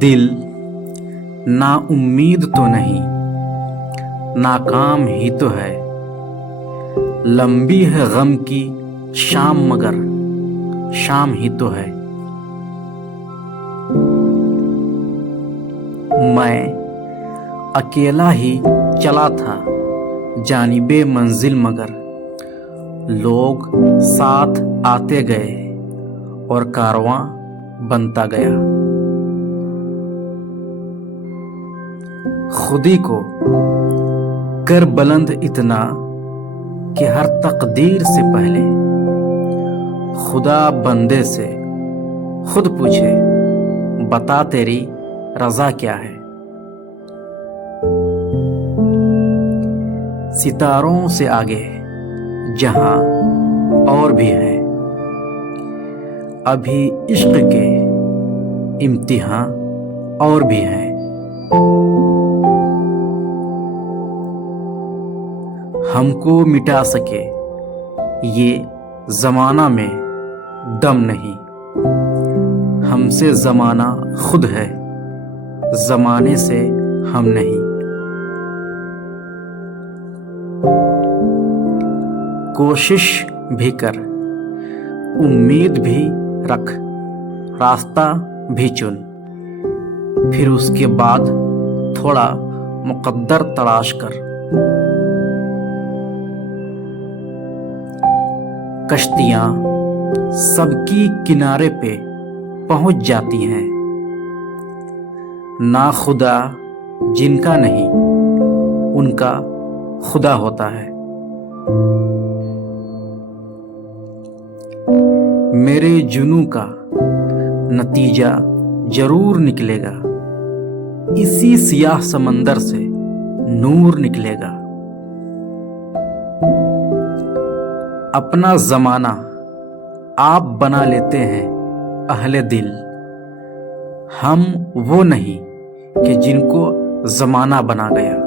दिल ना उम्मीद तो नहीं, नाकाम ही तो है। लंबी है गम की शाम मगर शाम ही तो है। मैं अकेला ही चला था जानिबे मंजिल मगर लोग साथ आते गए और कारवां बनता गया। खुदी को कर बुलंद इतना कि हर तकदीर से पहले खुदा बंदे से खुद पूछे, बता तेरी रजा क्या है। सितारों से आगे जहां और भी हैं, अभी इश्क के इम्तिहान और भी हैं। हमको मिटा सके ये जमाना में दम नहीं, हमसे जमाना खुद है, जमाने से हम नहीं। कोशिश भी कर, उम्मीद भी रख, रास्ता भी चुन, फिर उसके बाद थोड़ा मुकद्दर तलाश कर। कश्तियां सबकी किनारे पे पहुंच जाती हैं, ना खुदा जिनका नहीं उनका खुदा होता है। मेरे जुनू का नतीजा जरूर निकलेगा, इसी सियाह समंदर से नूर निकलेगा। अपना जमाना आप बना लेते हैं अहले दिल, हम वो नहीं कि जिनको जमाना बना गया।